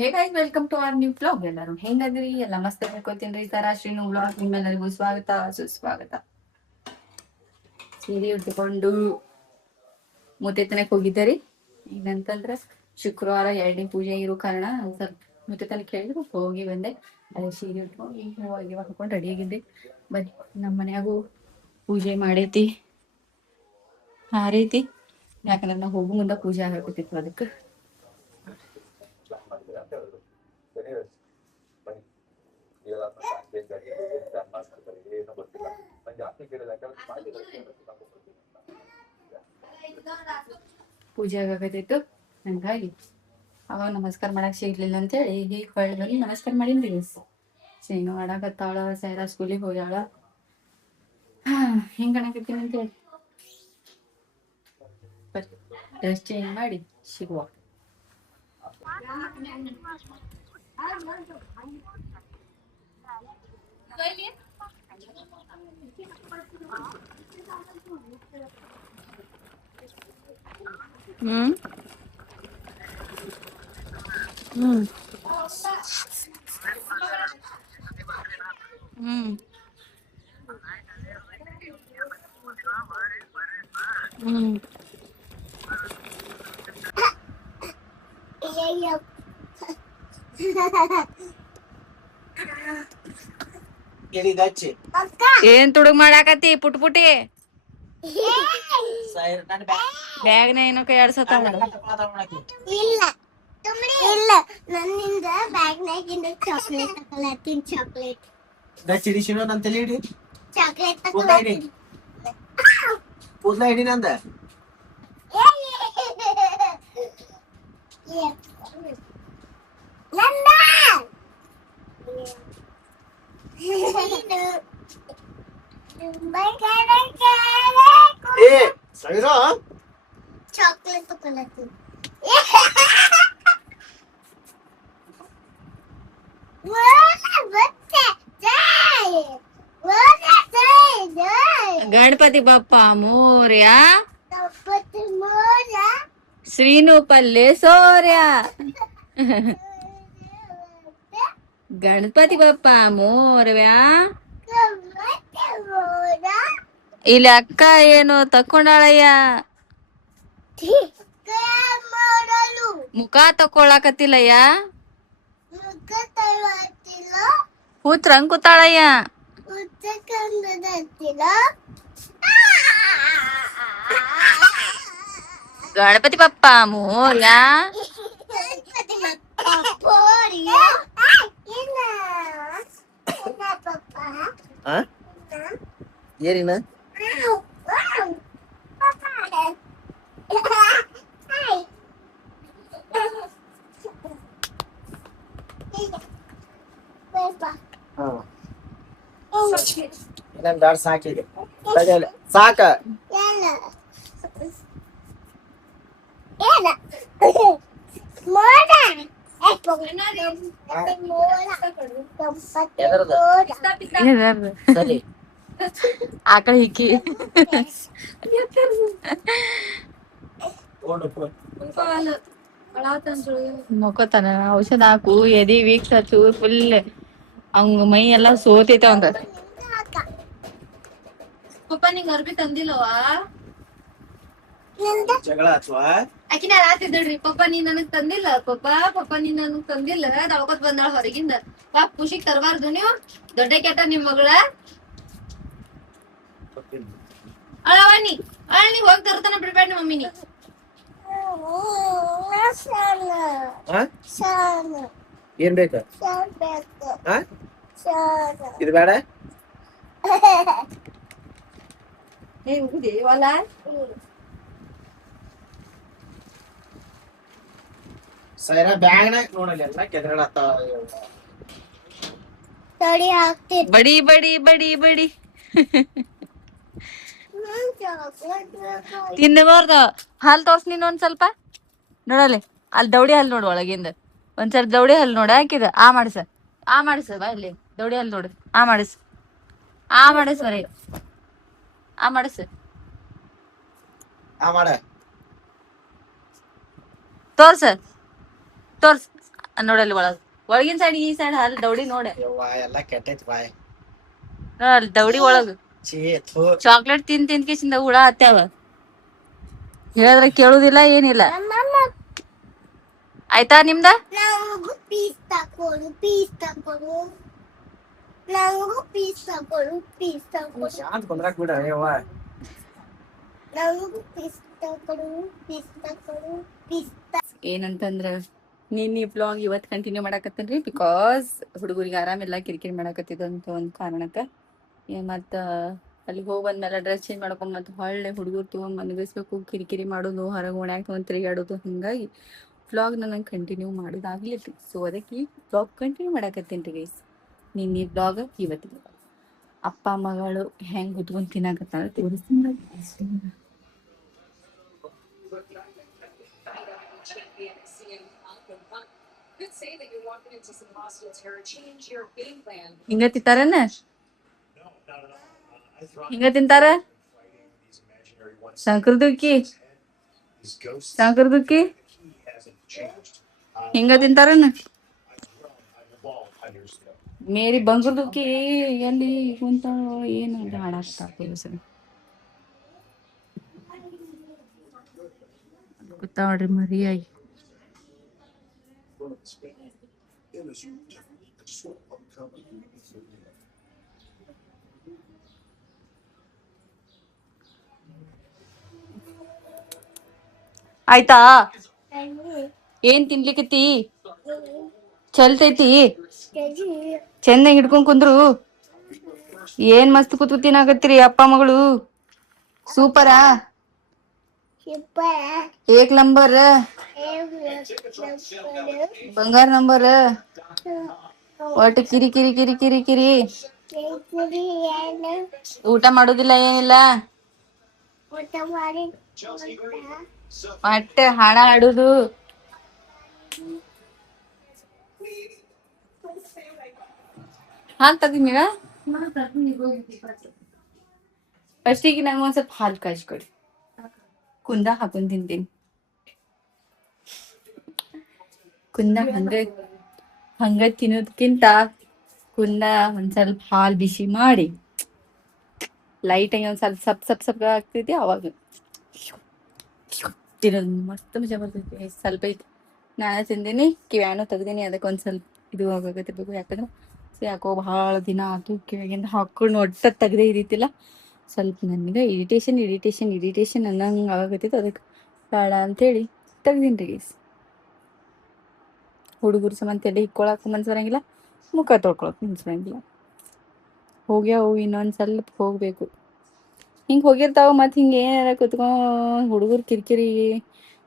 Hey guys, welcome to our new vlog. ಎಲ್ಲರೂ ಹೆಂಗದ್ರಿ? ಎಲ್ಲ ಮಸ್ತ್ ಅನ್ಕೋತೀನಿ. ಈ ತರ ಶ್ರೀನು ವ್ಲಾಗ್ ನಿಮ್ಮೆಲ್ಲರಿಗೂ ಸ್ವಾಗತ ಸುಸ್ವಾಗತ. ಸೀರೆ ಉಟ್ಕೊಂಡು ಮುತ್ತೆತನಕ್ಕೆ ಹೋಗಿದ್ದರಿ. ಈಗಂತಂದ್ರೆ ಶುಕ್ರವಾರ 2ನೇ ಪೂಜೆ ಇರೋ ಕಾರಣ ಸ್ವಲ್ಪ ಮುತ್ತೆತನಕ್ಕೆ ಕೇಳಿದ್ರು ಹೋಗಿ ಬಂದೆ. ಅದೇ ಸೀರೆ ಉಟ್ಕೊಂಡು ಈಗ ಹಾಕೊಂಡು ರೆಡಿ ಆಗಿದ್ದೆ. ಬನ್ನಿ, ನಮ್ಮ ಮನ್ಯಾಗೂ ಪೂಜೆ ಮಾಡೈತಿ ಹಾರೈತಿ. ಯಾಕಂದ್ರೆ ನಾವು ಹೋಗೋ ಮುಂದೆ ಪೂಜೆ ಆಗಬೇಕಿತ್ತು, ಅದಕ್ಕೆ ಪೂಜೆ ಆಗಕತ್ತಿತ್ತು. ಹಂಗಾಗಿ ಅವಾಗ ನಮಸ್ಕಾರ ಮಾಡಕ್ ಸಿಗ್ಲಿಲ್ಲ ಅಂತೇಳಿ ಈಗ ಹೊಳ್ಳಿ ಬಂದು ನಮಸ್ಕಾರ ಮಾಡೀನಿ. ಶೇನು ಆಡಾಕತ್ತಾಳ, ಸೈರಾ ಸ್ಕೂಲಿಗೆ ಹೋಗ್ಯಾಳ. ಹಿಂಗ ಅನ್ನಕತ್ತೀನಿ ಅಂತೇಳಿ ಡ್ರೆಸ್ ಚೇಂಜ್ ಮಾಡಿ ಸಿಗುವ. ಹ್ಮ್ ಹ್ಮ್ ಹ್ಮ್ ಹ್ಮ್ ಏನ್ ತುಡುಗ್ ಮಾಡಾಕತ್ತಿ ಪುಟ್ ಪುಟಿ? ಬ್ಯಾಗ್ನ ಏನೋ ಕೈ ಆಡ್ಸತ್ತ. ಇಲ್ಲ ನನ್ನಿಂದ ಬ್ಯಾಗ್ನಾಗಿಂದ ಚಾಕ್ಲೇಟ್ ತಗೊಳತ್ತೀನಿ. ಚಾಕ್ಲೇಟ್ ಚಿಡಿಸಿನೋ ನನ್ನ ತಲೆ ಹಿಡಿ. ಚಾಕ್ಲೇಟ್ ತಗೊಳತ್ತೀನಿ. ಕೂದ್ಲ ಹಿಡಿ ನಂದ. ಏ ಸೈರಾ ಚಾಕ್ಲೇಟ್ ತಗೊಳತ್ತೀನಿ. ಗಣಪತಿ ಬಪ್ಪ ಮೋರ್ಯ, ಶ್ರೀನು ಪಲ್ಲೆ ಸೋರ್ಯ. ಗಣಪತಿ ಬಪ್ಪ ಮೋರ್ಯ. ಇಲ್ಲಿ ಅಕ್ಕ ಏನು ತಕ್ಕೊಂಡಾಳಯ್ಯ? ಮುಖ ತಕೊಳಕತ್ತಿಲ್ಲಯ್ಯ, ಕೂತ್ರಂಗ್ ಕೂತಾಳಯ್ಯ. ಗಣಪತಿ ಬಪ್ಪ ಮೋರ್ಯ. ಏನಿನ ಇನ್ನೊಂದು ದಾಡ್ ಸಾಕಿದೆ ಸಾಕ. ಆಕಳ ಹಿಕ್ಕಿ ಮೊಕೋತಾನ. ಔಷಧ ಹಾಕು, ಎದಿ ವೀಕ್ಸ್ ಹಚ್ಚು. ಫುಲ್ ಅವಂಗ ಮೈ ಎಲ್ಲಾ ಸೋತೈತೆ ಅವಂಗ. ಪಪ್ಪ ನಿಂಗ ಅರ್ಬಿ ತಂದಿಲ್ಲವಾ? ಜಗಳ ಹಚ್ಚುವ ಆಕಿನ ಆತಿದ್ರಿ, ಪಪ್ಪ ನೀ ನನಗ್ ತಂದಿಲ್ಲ, ಪಪ್ಪ ನೀ ನನಗ್ ತಂದಿಲ್ಲ. ದಳ್ಕೊತ್ ಬಂದಾಳ ಹೊರಗಿಂದ. ಪಾಪ ಖುಷಿಗ್ ತರಬಾರ್ದು ನೀವು? ದೊಡ್ಡ ಕೆಟ್ಟ ನಿಮ್ ಮಗಳ ಅಳವಣ್ಣಿ ಅಳನಿ ಹೋಗಿ ತರ್ತಾನ. ಬಿಡ್ಬೇಡ ಮಮ್ಮಿನಿ. ಏನ್ ಬೇಕ? ಇದು ಬೇಡ. ಹೊಲ ಸೈರಾ ಬ್ಯಾಗ್ನಾಗ ನೋಡಲ್ಲ ಎಲ್ಲ ಕೆದ್ರಾಡತ್ತಾವ. ಬಡಿ ಬಡಿ ಬಡಿ ಬಡಿ ತಿನ್ನಬಾರ್ದು. ಹಾಲ್ ತೋರ್ಸ್ ನೀನ್ ಒಂದ್ ಸ್ವಲ್ಪ ನೋಡಲ್ಲಿ. ಅಲ್ಲಿ ದೌಡಿ ಹಲ್ ನೋಡು ಒಳಗಿಂದ. ಒಂದ್ಸಲ ದೌಡಿ ಹಲ್ ನೋಡ ಹಾಕಿದ. ಆ ಮಾಡಿಸ ಬಾ ಇಲ್ಲಿ. ದೌಡಿ ಹಲ್ ನೋಡು. ಆ ಮಾಡಿಸ್ ಬರೀ. ಆ ಮಾಡಿಸ್ ಮಾಡ ತೋರ್ಸ. ನೋಡಲ್ಲಿ ಒಳಗಿನ ಸೈಡ್ ಈ ಸೈಡ್ ಅಲ್ಲಿ ದೌಡಿ ನೋಡ ಯವ್ವ ಎಲ್ಲ ಕೆಟ್ಟೈತಿ ಬಾಯ್. ಅಲ್ಲಿ ದೌಡಿ ಒಳಗ ಛೀ ಥು. ಚಾಕ್ಲೇಟ್ ತಿಂದ ಕಿಸಿಂದ ಹುಳ ಹತ್ಯಾವ. ಹೇಳಿದ್ರೆ ಕೇಳುದಿಲ್ಲ ಏನಿಲ್ಲ. ಆಯ್ತಾ ನಿಮ್ದ? ನಂಗೂ ಪೀಸ್ ತಕೊಡು, ಪೀಸ್ ತಕೊಡು. ನಂಗೂ ಪೀಸ್ ತಕೊಡು, ಪೀಸ್ ತಕೊಡು. ಶಾಂತ ಕುಂದ್ರಾಕ್ ಬಿಡ ಯವ್ವ. ನಂಗೂ ಪೀಸ್ ತಕೊಡು, ಪೀಸ್ ತಕೊಡು, ಪೀಸ್ ಏನಂತಂದ್ರ ನಿನ್ನೆ ಬ್ಲಾಗ್ ಇವತ್ತು ಕಂಟಿನ್ಯೂ ಮಾಡಾಕತ್ತೇನ್ರಿ. ಬಿಕಾಸ್ ಹುಡುಗರಿಗೆ ಆರಾಮಿಲ್ಲ, ಕಿರಿಕಿರಿ ಮಾಡಾಕತ್ತಿದ್ದು ಅಂತ ಒಂದು ಕಾರಣಕ್ಕ. ಮತ್ತ ಅಲ್ಲಿ ಹೋಗಿ ಬಂದ್ಮೇಲೆ ಡ್ರೆಸ್ ಚೇಂಜ್ ಮಾಡ್ಕೊಂಡ್ ಮತ್ತೆ ಹೊಳ್ಳೆ ಹುಡುಗರು ತೊಗೊಂಡ್ ಮನಗಿಸ್ಬೇಕು, ಕಿರಿಕಿರಿ ಮಾಡೋದು, ಹೊರಗೆ ಓಣ್ಯಾಗ ತೊಗೊಂಡ್ ತಿರುಗಾಡೋದು. ಹಿಂಗಾಗಿ ವ್ಲಾಗ್ನ ನಂಗೆ ಕಂಟಿನ್ಯೂ ಮಾಡೋದಾಗ್ಲಿಲ್ಲ. ಸೊ ಅದಕ್ಕೆ ಈ ವ್ಲಾಗ್ ಕಂಟಿನ್ಯೂ ಮಾಡಾಕತ್ತೇನ್ರಿ ಗೈಸ್. ನಿನ್ನೆ ಬ್ಲಾಗ್ ಇವತ್ತಿನ ಅಪ್ಪ ಮಗಳು ಹೆಂಗ್ ಹುತ್ಕೊಂಡ್ ತಿನ್ನಾಕತ್ತಾಳ ತೋರಿಸ್ತೀನಿ. ಹಿಂಗ ತಿಂತಾರನ? ಹಿಂಗ ತಿಂತಾರ ಸಂಕ್ರದುಕ್ಕಿ ಹಿಂಗ ತಿಂತಾರನ? ಮೇರಿ ಬಂಗುರ್ದುಕ್ಕಿ ಎಲ್ಲಿ ಕುಂತ ಏನು ಹಾಡಾಕ್ತಾರ ಗೊತ್ತಾವ್ರಿ ಮರಿಯಾಗಿ. ಆಯ್ತಾ? ಏನ್ ತಿನ್ಲಿಕತ್ತಿ? ಚಲ್ತೈತಿ? ಚೆನ್ನಾಗಿ ಹಿಡ್ಕೊಂಡ್ ಕುಂದ್ರು. ಏನ್ ಮಸ್ತ್ ಕೂತ್ ತಿನ್ನಾಕತ್ತೀರಿ ಅಪ್ಪ ಮಗಳು? ಸೂಪರಾ? ಏಕ್ ನಂಬರ್, ಬಂಗಾರ ನಂಬರ್. ಒಟ್ಟು ಕಿರಿ ಕಿರಿ ಕಿರಿ ಕಿರಿ ಕಿರಿ. ಊಟ ಮಾಡೋದಿಲ್ಲ ಏನಿಲ್ಲ. ಮತ್ತೆ ಹಾಡ ಹಾಡುದು. ಹಾಲ್ ತಗೀನಿರ ಫಸ್ಟಿಗೆ ನಂಗೆ ಒಂದ್ ಸ್ವಲ್ಪ ಹಾಲು ಕಾಯಿಸ್ಕೊಡಿ. ಕುಂದ ಹಾಕೊಂಡ್ ತಿಂತೀನಿ. ಕುಂದ ಹಂಗ ತಿನ್ನೋದ್ಕಿಂತ ಕುಂದ ಒಂದ್ ಸ್ವಲ್ಪ ಹಾಲು ಬಿಸಿ ಮಾಡಿ ಲೈಟ್ ಆಗಿ ಒಂದ್ ಸ್ವಲ್ಪ ಸಪ್ ಆಗ್ತೈತಿ, ಅವಾಗ ತಿನ್ನೋದು ಮಸ್ತ್ ಮಜಾ ಬರ್ತೈತಿ. ಸ್ವಲ್ಪ ಐತಿ ನಾನು ತಿಂದೀನಿ, ಕಿವ್ಯಾನು ತೆಗ್ದೀನಿ. ಅದಕ್ಕೆ ಒಂದ್ ಸ್ವಲ್ಪ ಇದು ಆಗೋಗತ್ತಿರ್ಬೇಕು. ಯಾಕಂದ್ರೆ ಯಾಕೋ ಭಾಳ ದಿನ ಆತು ಕಿವಿಯಾಗಿಂದ ಹಾಕೊಂಡು ಒಟ್ಟ ತೆಗ್ದೇ ಇರೀತಿಲ್ಲ. ಸ್ವಲ್ಪ ನನಗೆ ಇರಿಟೇಷನ್ ಅನ್ನಂಗೆ ಆಗೋಗತ್ತಿತ್ತು. ಅದಕ್ಕೆ ಬೇಡ ಅಂಥೇಳಿ ತೆಗ್ದೀನಿ ರೀ ಗೈಸ್. ಹುಡುಗರು ಸಂಬಂಧ ಎಲ್ಲಿ ಹಿಕ್ಕೊಳಕ್ಕೆ ಮನ್ಸು ಬರಂಗಿಲ್ಲ, ಮುಖ ತೊಳ್ಕೊಳಕ್ಕೆ ಮನ್ಸು ಬರಂಗಿಲ್ಲ. ಹೋಗ್ಯಾವು, ಇನ್ನೊಂದು ಸ್ವಲ್ಪ ಹೋಗಬೇಕು. ಹಿಂಗೆ ಹೋಗಿರ್ತಾವ ಮತ್ತು ಹಿಂಗೆ ಏನಾರ ಕುತ್ಕೊಂಡು ಹುಡುಗರು ಕಿರಿಕಿರಿ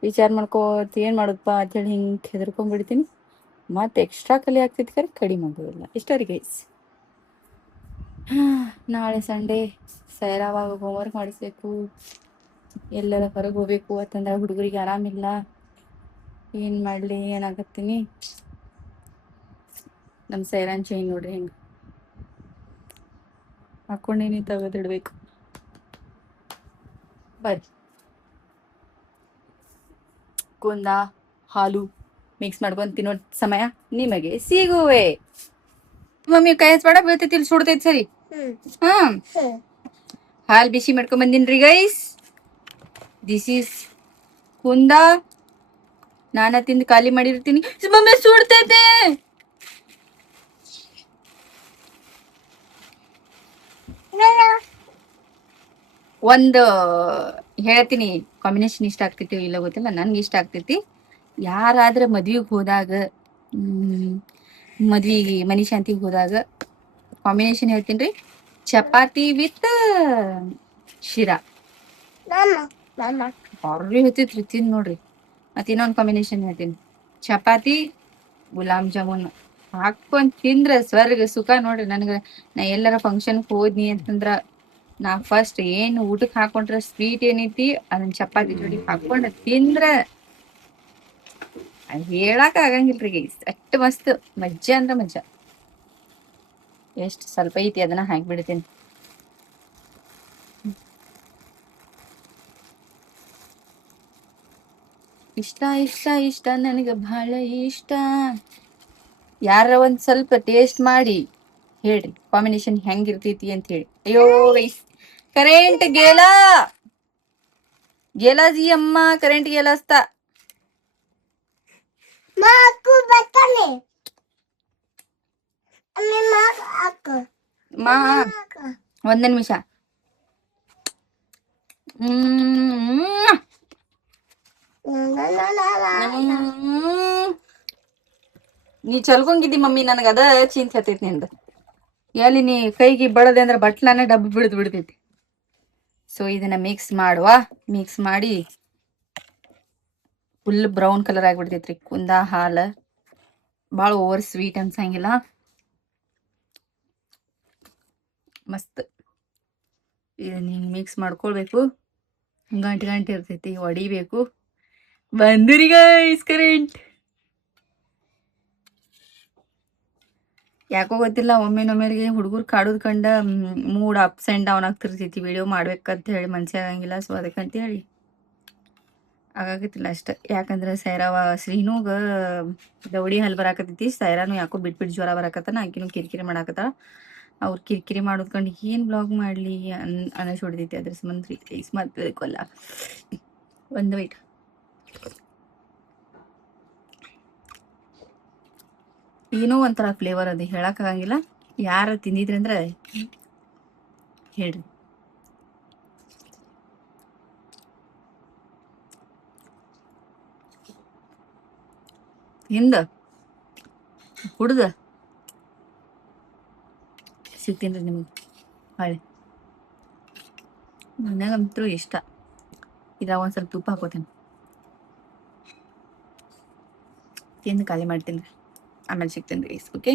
ವಿಚಾರ ಮಾಡ್ಕೋತ ಏನು ಮಾಡೋದಪ್ಪ ಅಂಥೇಳಿ ಹಿಂಗೆ ಹೆದರ್ಕೊಂಡ್ಬಿಡ್ತೀನಿ. ಮತ್ತು ಎಕ್ಸ್ಟ್ರಾ ಕಲಿ ಆಗ್ತೈತಿ, ಖರೆ ಕಡಿಮೆ ಆಗೋದಿಲ್ಲ. ಇಷ್ಟ ರೀ ಗೈಸ್. ನಾಳೆ ಸಂಡೇ ಸೈರಾವಾಗ ಹೋಮ್ವರ್ಕ್ ಮಾಡಿಸ್ಬೇಕು. ಎಲ್ಲರ ಹೊರಗೆ ಹೋಗ್ಬೇಕು ಅಂತಂದ್ರೆ ಹುಡುಗರಿಗೆ ಆರಾಮಿಲ್ಲ. ಏನು ಮಾಡಲಿ ಏನಾಗತ್ತೀನಿ. ನಮ್ಮ ಸೈರಾನ್ ಚೈನ್ ನೋಡ್ರಿ ಹೆಂಗೆ ಹಾಕ್ಕೊಂಡೇನಿ, ತೆಗೆದಿಡ್ಬೇಕು. ಬರ್ರಿ, ಕುಂದ ಹಾಲು ಮಿಕ್ಸ್ ಮಾಡ್ಕೊಂಡು ತಿನ್ನೋ ಸಮಯ ನಿಮಗೆ ಸಿಗುವೆ. ಮಮ್ಮಿ ಕೈ ಹಚ್ಬೇಡ, ಬೀಳ್ತೈತಿ, ಇಲ್ಲಿ ಸುಡ್ತೈತಿ. ಸರಿ, ಹಾಲು ಬಿಸಿ ಮಾಡ್ಕೊಂಡ್ ಬಂದಿನ್ರಿ ಗೈಸ್. ದಿಸ್ ಈಸ್ ಕುಂದ. ನಾನ ತಿಂದು ಖಾಲಿ ಮಾಡಿರ್ತೀನಿ. ಮಮ್ಮಿ ಸುಡ್ತೈತೆ. ಒಂದು ಹೇಳ್ತೀನಿ, ಕಾಂಬಿನೇಷನ್ ಇಷ್ಟ ಆಗ್ತೈತಿ ಇಲ್ಲ ಗೊತ್ತಿಲ್ಲ, ನನ್ಗೆ ಇಷ್ಟ ಆಗ್ತೈತಿ. ಯಾರಾದ್ರೆ ಮದ್ವಿಗೆ ಹೋದಾಗ, ಮದ್ವಿಗೆ ಮನಿ ಶಾಂತಿಗೆ ಹೋದಾಗ ಕಾಂಬಿನೇಷನ್ ಹೇಳ್ತೀನಿ ರೀ. ಚಪಾತಿ ವಿತ್ ಶಿರಾ ಅವ್ರಿ ಹೇಳ್ತೈತ್ರಿ, ತಿಂದು ನೋಡ್ರಿ. ಮತ್ತೆ ಇನ್ನೊಂದು ಕಾಂಬಿನೇಷನ್ ಹೇಳ್ತೀನಿ, ಚಪಾತಿ ಗುಲಾಬ್ ಜಾಮೂನ್ ಹಾಕೊಂಡ್ ತಿಂದ್ರೆ ಸ್ವರ್ಗ ಸುಖ ನೋಡ್ರಿ. ನಾ ಎಲ್ಲರ ಫಂಕ್ಷನ್ಗೆ ಹೋದ್ನಿ ಅಂತಂದ್ರ ನಾ ಫಸ್ಟ್ ಏನು ಊಟಕ್ಕೆ ಹಾಕೊಂಡ್ರೆ ಸ್ವೀಟ್ ಏನೈತಿ ಅದನ್ನ ಚಪಾತಿ ಜೋಡಿ ಹಾಕೊಂಡ್ ತಿಂದ್ರ ಹೇಳಕ್ ಆಗಂಗಿಲ್ರಿ ಗೈಸ್. ಅಷ್ಟು ಮಸ್ತ್ ಮಜ್ಜಾ ಅಂದ್ರ ಮಜ್ಜಾ. ಎಷ್ಟು ಸ್ವಲ್ಪ ಐತಿ ಅದನ್ನ ಹಾಕ್ಬಿಡ್ತೀನಿ. ಇಷ್ಟ ಇಷ್ಟ ಇಷ್ಟ ನನಗೆ ಬಹಳ ಇಷ್ಟ. ಯಾರ ಒಂದ್ ಸ್ವಲ್ಪ ಟೇಸ್ಟ್ ಮಾಡಿ ಹೇಳ್ರಿ ಕಾಂಬಿನೇಷನ್ ಹೆಂಗಿರ್ತೈತಿ ಅಂತ ಹೇಳಿ. ಅಯ್ಯೋ ಗೈಸ್, ಕರೆಂಟ್ गेला जी अम्मा, करंट गेला असता. माकू बताने अम्मी माक आक मा ಒಂದೇ ನಿಮಿಷ. ನೀ ಚಲ್ಕೊಂಗಿದ್ದಿ ಮಮ್ಮಿ, ನನಗ ಅದ ಚಿಂತೆ ಹತ್ತೈತಿ ನಿಂದ. ಎಲ್ಲಿ ನೀ ಕೈಗೆ ಬಡದೆ ಅಂದ್ರೆ ಬಟ್ಲಾನೆ ಡಬ್ಬ ಬಿಡ್ತೈತಿ. ಸೊ ಇದನ್ನ ಮಿಕ್ಸ್ ಮಾಡಿ ಫುಲ್ ಬ್ರೌನ್ ಕಲರ್ ಆಗಿಬಿಡ್ತೈತ್ರಿ. ಕುಂದ ಹಾಲು ಭಾಳ ಓವರ್ ಸ್ವೀಟ್ ಅನ್ಸಂಗಿಲ್ಲ, ಮಸ್ತ್. ಇದನ್ನ ಹಿಂಗೆ ಮಿಕ್ಸ್ ಮಾಡ್ಕೊಳ್ಬೇಕು. ಗಂಟೆ ಇರ್ತೈತಿ, ಹೊಡಿಬೇಕು. ಬಂದಿರಿ ಗೈಸ್ ಕರೆಂಟ್. ಯಾಕೋ ಗೊತ್ತಿಲ್ಲ, ಒಮ್ಮೆಗೆ ಹುಡುಗರು ಕಾಡೋದ್ ಕಂಡ ಮೂಡ್ ಅಪ್ಸ್ ಆ್ಯಂಡ್ ಡೌನ್ ಆಗ್ತಿರ್ತೈತಿ. ವಿಡಿಯೋ ಮಾಡ್ಬೇಕಂತ ಹೇಳಿ ಮನ್ಸೇ ಆಗಂಗಿಲ್ಲ. ಸೊ ಅದಕ್ಕಂತ ಹೇಳಿ ಆಗಾಕತ್ತಿಲ್ಲ ಅಷ್ಟ. ಯಾಕಂದ್ರೆ ಸೈರಾವ ಶ್ರೀನೂಗ ದೌಡಿ ಹಲ್ ಬರಾಕತ್ತೈತಿ. ಸೈರಾನು ಯಾಕೋ ಬಿಟ್ಬಿಟ್ಟು ಜ್ವರ ಬರಾಕತ್ತಾನ. ಆಕಿನೂ ಕಿರಿಕಿರಿ ಮಾಡಾಕತ್ತಾಳ. ಅವ್ರು ಕಿರಿಕಿರಿ ಮಾಡೋದ್ ಕಂಡು ಏನು ಬ್ಲಾಗ್ ಮಾಡಲಿ ಅನ್ನಿಸ್ ಹೊಡಿತೈತಿ. ಅದ್ರ ಸಂಬಂಧ ಮಾಡ್ಬೇಕಲ್ಲ. ಒಂದು ವೈಟ್ ಏನೋ ಒಂಥರ ಫ್ಲೇವರ್ ಅದು, ಹೇಳಕ್ಕಾಗಂಗಿಲ್ಲ. ಯಾರು ತಿಂದಿದ್ರಿ ಅಂದ್ರೆ ಹೇಳ್ರಿ. ಹಿಂದ ಕುಡ್ದ ಸಿಗ್ತೀನಿ ನಿಮಗೆ ಹೊಳ್ಳಿ. ನನಗಂತೂ ಇಷ್ಟ. ಇದ್ರಾಗ ಒಂದು ಸ್ವಲ್ಪ ತುಪ್ಪ ಹಾಕೋತೀನಿ, ತಿಂದು ಖಾಲಿ ಮಾಡ್ತೀನಿ. ಆಮೇಲೆ ಸಿಗ್ತೀನಿ ರೀ. ಓಕೆ.